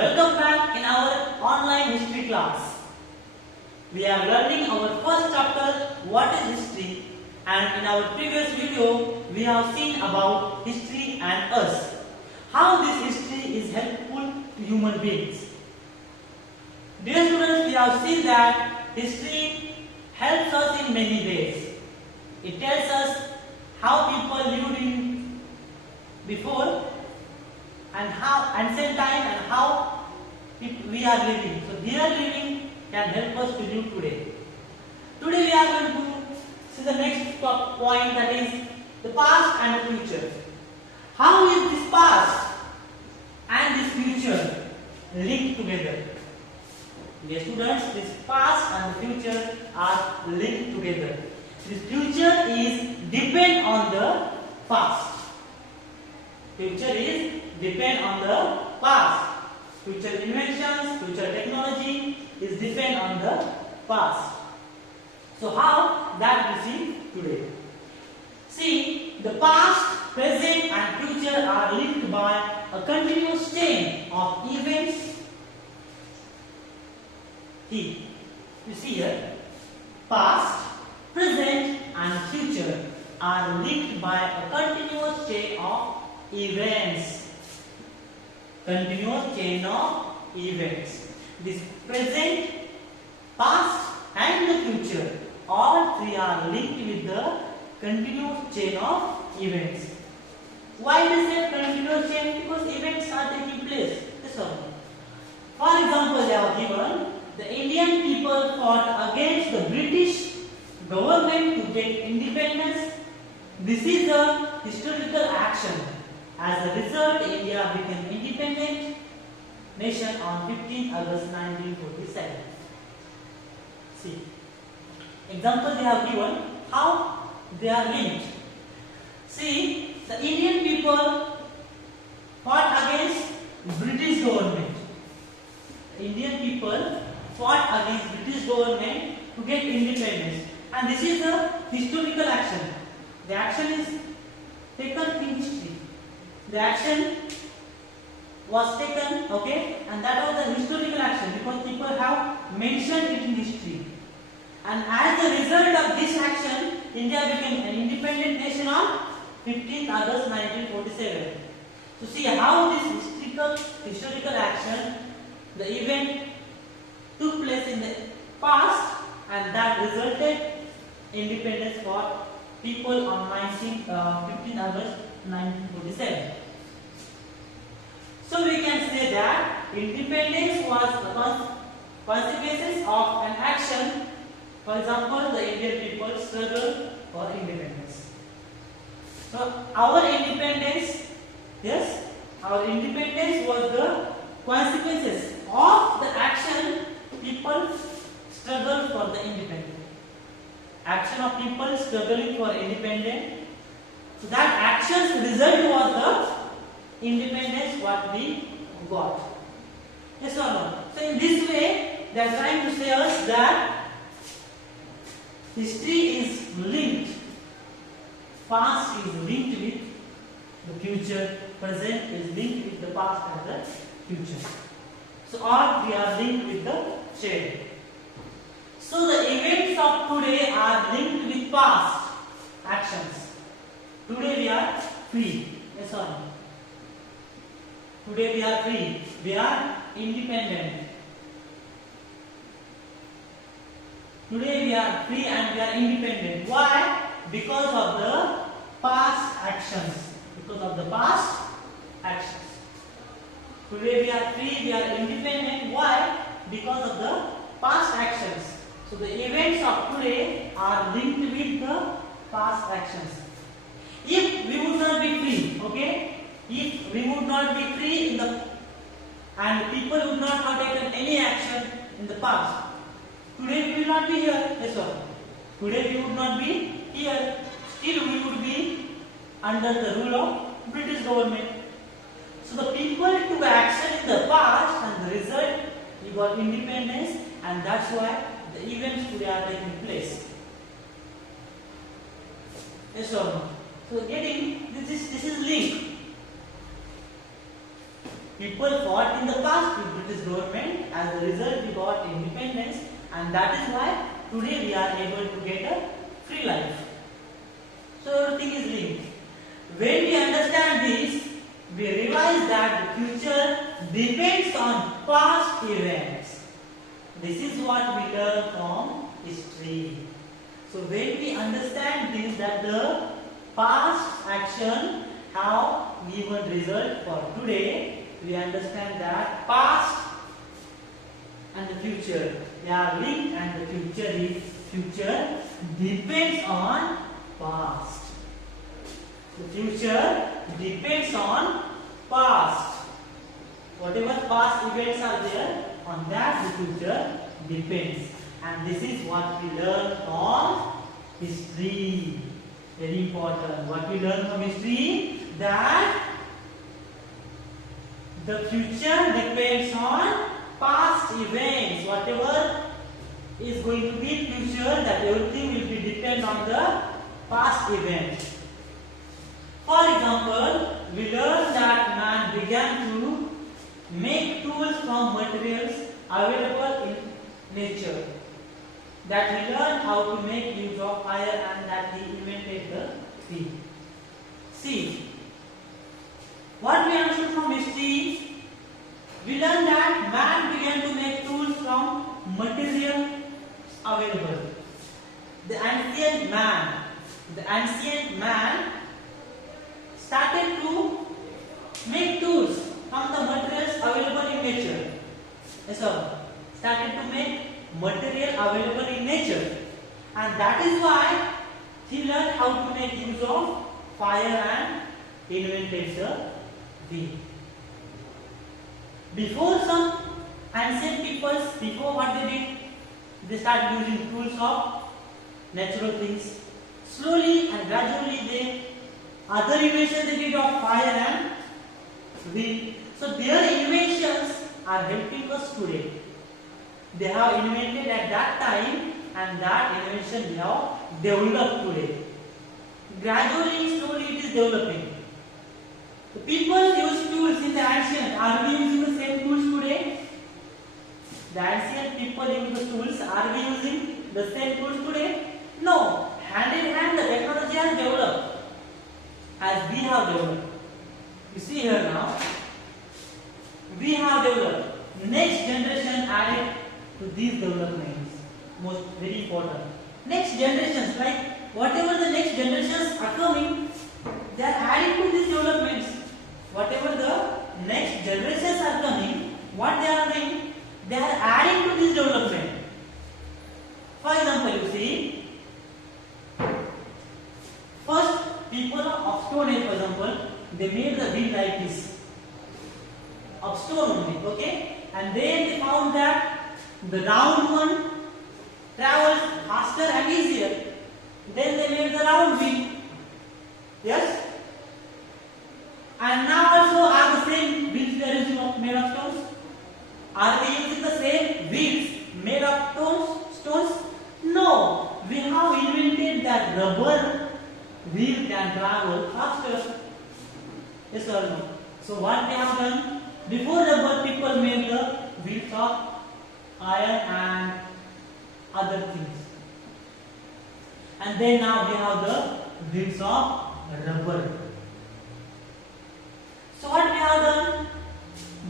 welcome back in our online history class. We are learning our first chapter, what is history, and in our previous video we have seen about history and us. How this history is helpful to human beings. Dear students, we have seen that history helps us in many ways. It tells us how people lived in before and how ancient time and how we are living. So their living can help us to live today. Today we are going to see the next point, that is the past and the future. How is this past and this future linked together? Dear students, this past and the future are linked together. This future is depend on the past. Future is depend on the past. Future inventions, future technology is depend on the past. So how that we see today? See, the past, present and future are linked by a continuous chain of events. See, you see here, past, present and future are linked by a continuous chain of events. Continuous chain of events. This present, past and the future, all three are linked with the continuous chain of events. Why they say continuous chain? Because events are taking place. That's all. For example, they have given the Indian people fought against the British government to get independence. This is a historical action. As a result, India became independent nation on 15 August 1947. See, example they have given how they are linked. See, the Indian people fought against British government. The Indian people fought against British government to get independence, and this is a historical action. The action is taken in history. The action was taken, okay, and that was the historical action because people have mentioned it in history. And as a result of this action, India became an independent nation on 15th August 1947. So see how this historical action, the event took place in the past, and that resulted independence for people on 15th August 1947. So we can say that independence was the consequences of an action. For example, the Indian people struggled for independence. So our independence, yes, our independence was the consequences of the action people struggled for the independence. Action of people struggling for independence. So that action's result was the independence what we got. Yes or no? So in this way, they are trying to say us that history is linked. Past is linked with the future. Present is linked with the past and the future. So all three are linked with the chain. So the events of today are linked with past actions. Today we are free. Yes or no? Today we are free. We are independent. Today we are free and we are independent. Why? Because of the past actions. Because of the past actions. Today we are free, we are independent. Why? Because of the past actions. So the events of today are linked with the past actions. If we would not be free, okay? If we would not be free and people would not have taken any action in the past, today we will not be here. Yes or no? Today we would not be here. Still we would be under the rule of British government. So the people took action in the past, and the result we got independence, and that's why the events today are taking place. Yes or no? So getting this is link. People fought in the past with British government. As a result, we got independence, and that is why today we are able to get a free life. So everything is linked. When we understand this, we realize that the future depends on past events. This is what we learn from history. So when we understand this, that the past action have given result for today, we understand that past and the future, they are linked, and the future depends on past. The future depends on past. Whatever past events are there, on that the future depends. And this is what we learn from history. Very important. What we learn from history, that the future depends on past events. Whatever is going to be future, that everything will be depend on the past events. For example, we learn that man began to make tools from materials available in nature. That he learned how to make use of fire, and that he invented the wheel. See, what we understood from history, we learned that man began to make tools from material available. The ancient man started to make tools from the materials available in nature. Yes, sir. Started to make material available in nature, and that is why he learned how to make use of fire and invented the wheel. Before some ancient peoples, before what they did, they started using tools of natural things. Slowly and gradually, other inventions they did of fire and wheel. So their inventions are helping us today. They have invented at that time, and that invention we have developed today. Gradually, slowly it is developing. The people used tools in the ancient. Are we using the same tools today? The ancient people use the tools. Are we using the same tools today? No. Hand in hand, the technology has developed as we have developed. You see here now, we have developed. Next generation added to these developments. Most very important. Next generations, like whatever the next generations are coming, they are adding to these developments. Whatever the next generations are coming, what they are doing, they are adding to this development. For example, you see, first people of Stone Age, for example, they made the wheel like this, of stone only, okay, and then they found that the round one travels faster and easier. Then they made the round wheel. Yes? And now also are the same wheels they are using made of stones? Are we using the same wheels made of stones? No. We have invented that rubber wheel can travel faster. Yes or no? So what we have done? Before rubber, people made the wheels of iron and other things, and then now we have the wheels of rubber. So what we have done,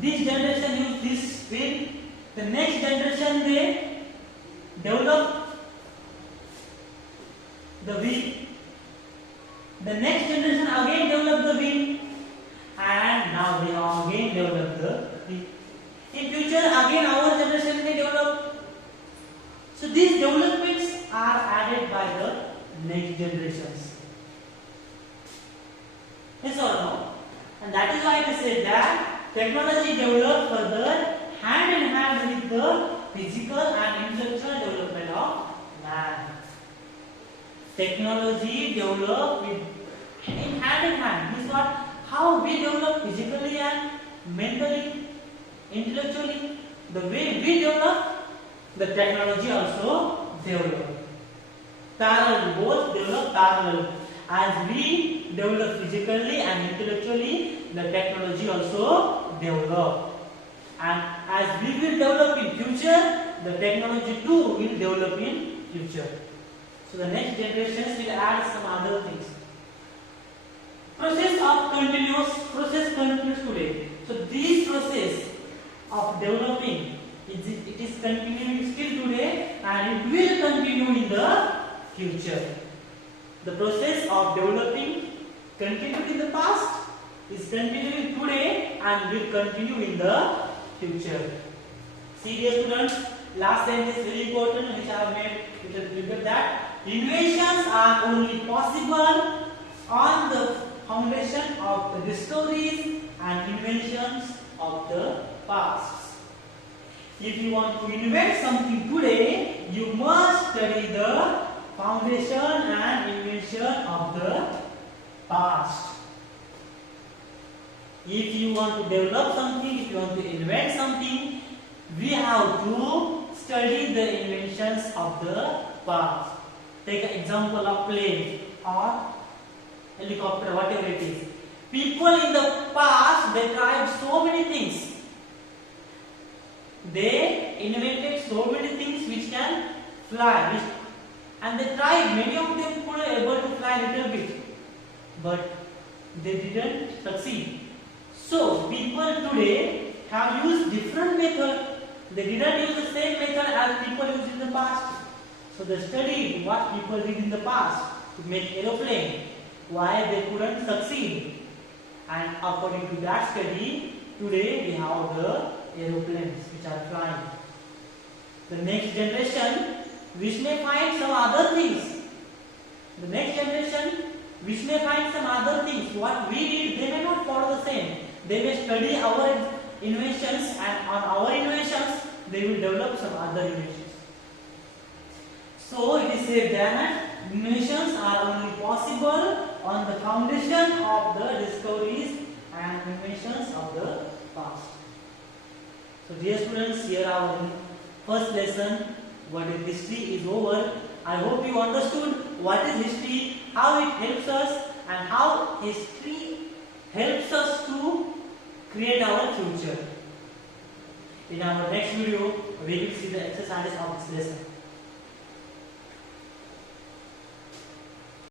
this generation used this wheel, the next generation they develop the wheel, the next generation again develop the wheel, and now they have again developed the wheel. In future, again our generation may develop. So these developments are added by the next generations. Yes or no? And that is why we said that technology developed further hand in hand with the physical and intellectual development of man. Technology developed in hand. Means what? How we develop physically and mentally, intellectually, the way we develop, the technology also develop. Parallel, both develop parallel. As we develop physically and intellectually, the technology also develop. And as we will develop in future, the technology too will develop in future. So the next generations will add some other things. Process continues today. So this process of developing, it is continuing still today and it will continue in the future. The process of developing continued in the past, is continuing today and will continue in the future. See dear students, last sentence is very important which I have made. You should remember that innovations are only possible on the foundation of the discoveries and inventions of the past. If you want to invent something today, you must study the foundation and invention of the past. If you want to develop something, if you want to invent something, we have to study the inventions of the past. Take an example of plane or helicopter, whatever it is. People in the past, they tried so many things. They invented so many things which can fly, and they tried. Many of them were able to fly a little bit, but they didn't succeed. So people today have used different method. They didn't use the same method as people used in the past. So they studied what people did in the past to make aeroplane, why they couldn't succeed. And according to that study, today we have the aeroplanes which are flying. The next generation, which may find some other things. The next generation, which may find some other things. What we did, they may not follow the same. They may study our inventions, and on our inventions, they will develop some other inventions. So it is said that inventions are only possible on the foundation of the discoveries and inventions of the past. So dear students, here our first lesson, what is history, is over. I hope you understood what is history, how it helps us, and how history helps us to create our future. In our next video, we will see the exercises of this lesson.